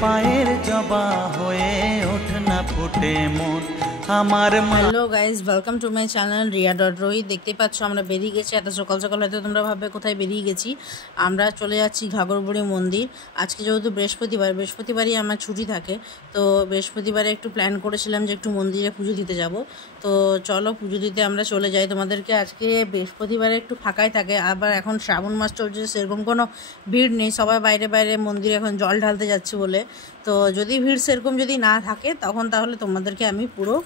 পায়ের জবা হয়ে ওঠ না ফুটে মন আমার। Hello guys, welcome to my channel রিয়া.রোহিত। দেখতেই পাচ্ছ আমরা বেরিয়ে গেছি এত সকাল সকাল। হয়তো তোমরা ভাববে কোথায় বেরিয়ে গেছি। আমরা চলে যাচ্ছি ঘাগরবুড়ি মন্দির। আজকে যেহেতু বৃহস্পতিবারই আমার ছুটি থাকে, তো বৃহস্পতিবারে একটু প্ল্যান করেছিলাম যে একটু মন্দিরে পুজো দিতে যাব। তো চলো পুজো দিতে আমরা চলে যাই। তোমাদেরকে আজকে বৃহস্পতিবারে একটু ফাঁকাই থাকে, আবার এখন শ্রাবণ মাস চলছে, সেরকম কোনো ভিড় নেই। সবাই বাইরে বাইরে মন্দিরে এখন জল ঢালতে যাচ্ছে বলে। তো যদি ভিড় সেরকম যদি না থাকে তখন তাহলে তোমাদেরকে আমি পুরো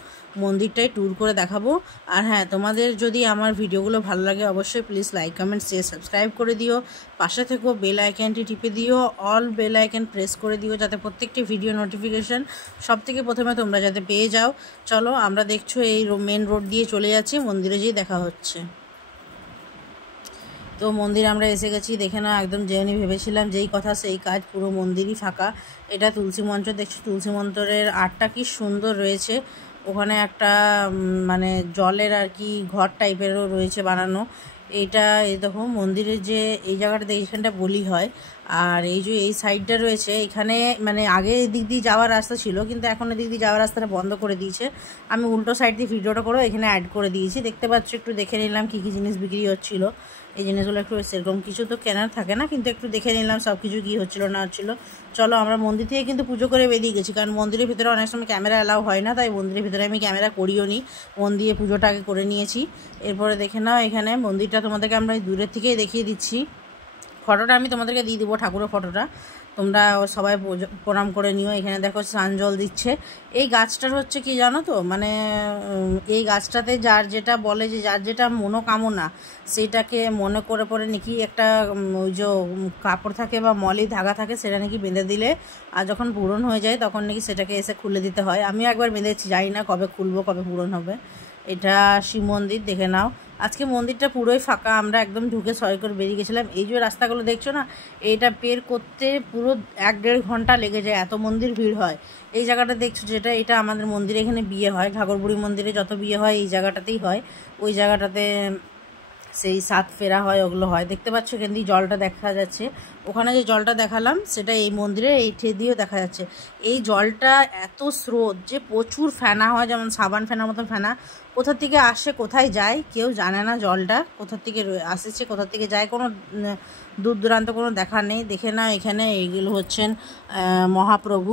মন্দিরটাই ট্যুর করে দেখাবো। আর হ্যাঁ, তোমাদের যদি আমার ভিডিওগুলো ভালো লাগে অবশ্যই please like, comment, share, subscribe করে দিও। পাশে থেকেও বেল আইকনটি টিপে দিও, অল বেল আইকন প্রেস করে দিও, যাতে প্রত্যেকটি ভিডিও নোটিফিকেশান সবথেকে প্রথমে তোমরা যাতে পেয়ে যাও। চলো, আমরা দেখছো এই মেন রোড দিয়ে চলে যাচ্ছি, মন্দিরে যেয়ে দেখা হচ্ছে। তো মন্দির আমরা এসে গেছি, দেখে না একদম যেমনি ভেবেছিলাম যেই কথা সেই কাজ, পুরো মন্দিরই ফাঁকা। এটা তুলসী মঞ্চ, দেখছি তুলসী মন্ত্রের আর্টটা কি সুন্দর রয়েছে। ওখানে একটা মানে জলের আর কি ঘর টাইপেরও রয়েছে বানানো। এইটা এই দেখো মন্দিরের যে এই জায়গাটা, এইখানটা বলি হয়। আর এই যে এই সাইডটা রয়েছে, এখানে মানে আগে এই দিক দিয়ে যাওয়ার রাস্তা ছিল, কিন্তু এখন এদিক দিয়ে যাওয়ার রাস্তাটা বন্ধ করে দিয়েছে। আমি উল্টো সাইড দিয়ে ভিডিওটা করে এখানে অ্যাড করে দিয়েছি, দেখতে পাচ্ছ। একটু দেখে নিলাম কী কী জিনিস বিক্রি হচ্ছিলো। এই জিনিসগুলো একটু সেরকম কিছু তো কেনার থাকে না, কিন্তু একটু দেখে নিলাম সব কিছু কী হচ্ছিলো না হচ্ছিলো। চলো, আমরা মন্দির থেকে কিন্তু পুজো করে বেরিয়ে গেছি, কারণ মন্দিরের ভিতরে অনেক সময় ক্যামেরা অ্যালাউ হয় না, তাই মন্দিরের ভিতরে আমি ক্যামেরা করিও নি। মন দিয়ে পুজোটা আগে করে নিয়েছি। এরপরে দেখে নাও, এখানে মন্দিরটা তোমাদেরকে আমরা দূরের থেকেই দেখিয়ে দিচ্ছি। ফটোটা আমি তোমাদেরকে দিয়ে দেবো, ঠাকুরের ফটোটা। তোমরা সবাই প্রণাম করে নিও। এখানে দেখো স্নান জল দিচ্ছে। এই গাছটার হচ্ছে কি জানো তো, মানে এই গাছটাতে যার যেটা বলে যে যার যেটা মনোকামনা, সেইটাকে মনে করে পরে নাকি একটা ওই যে কাপড় থাকে বা মলি ধাগা থাকে, সেটা নাকি বেঁধে দিলে আর যখন পূরণ হয়ে যায় তখন নাকি সেটাকে এসে খুলে দিতে হয়। আমি একবার বেঁধেছি, জানি না কবে খুলবো, কবে পূরণ হবে। এটা শিব মন্দির, দেখে নাও। আজকে মন্দিরটা পুরোই ফাঁকা, আমরা একদম ঢুকে সয় করে বেরিয়ে গেছিলাম। এই যে রাস্তাগুলো দেখছো না, এইটা বের করতে পুরো 1-1.5 ঘন্টা লেগে যায়, এত মন্দির ভিড় হয়। এই জায়গাটা দেখছো যেটা, এটা আমাদের মন্দিরে এখানে বিয়ে হয়, ঘাগরবুড়ি মন্দিরে যত বিয়ে হয় এই জায়গাটাতেই হয়। ওই জায়গাটাতে সেই 7 ফেরা হয়, ওগুলো হয়। দেখতে পাচ্ছ এখান দিয়ে জলটা দেখা যাচ্ছে। ওখানে যে জলটা দেখালাম সেটা এই মন্দিরে এই দিয়েও দেখা যাচ্ছে। এই জলটা এত স্রোত যে প্রচুর ফেনা হয়, যেমন সাবান ফেনার মতন ফেনা। কোথা থেকে আসে কোথায় যায় কেউ জানে না, জলটা কোথা থেকে আসছে কোথা থেকে যায় কোনো দূর দূরান্ত কোনো দেখা নেই। দেখে না, এখানে এইগুলো হচ্ছেন মহাপ্রভু।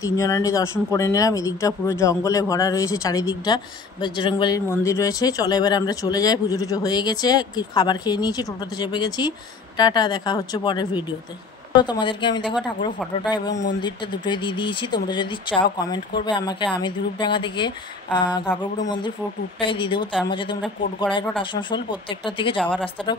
3 জনারই দর্শন করে নিলাম। এদিকটা পুরো জঙ্গলে ভরা রয়েছে, চারিদিকটা বজরংবলীর মন্দির রয়েছে। চলো এবার আমরা চলে যাই, পুজো টুজো হয়ে গেছে, খাবার খেয়ে নিয়েছি, টোটোতে চেপে গেছি। টাটা, দেখা হচ্ছে পরের ভিডিওতে। তোমাদেরকে আমি দেখো ঠাকুরের ফটোটা এবং মন্দিরটা দুটোই দিয়ে দিয়েছি। তোমরা যদি চাও কমেন্ট করবে আমাকে, আমি ধুরুপডাঙ্গা থেকে ঘাগরবুড়ি মন্দির পুরো ট্যুরটাই দিয়ে দেবো। তার মধ্যে তোমরা কোটগড়াই রোড, আসানসোল প্রত্যেকটা থেকে যাওয়ার রাস্তাটাও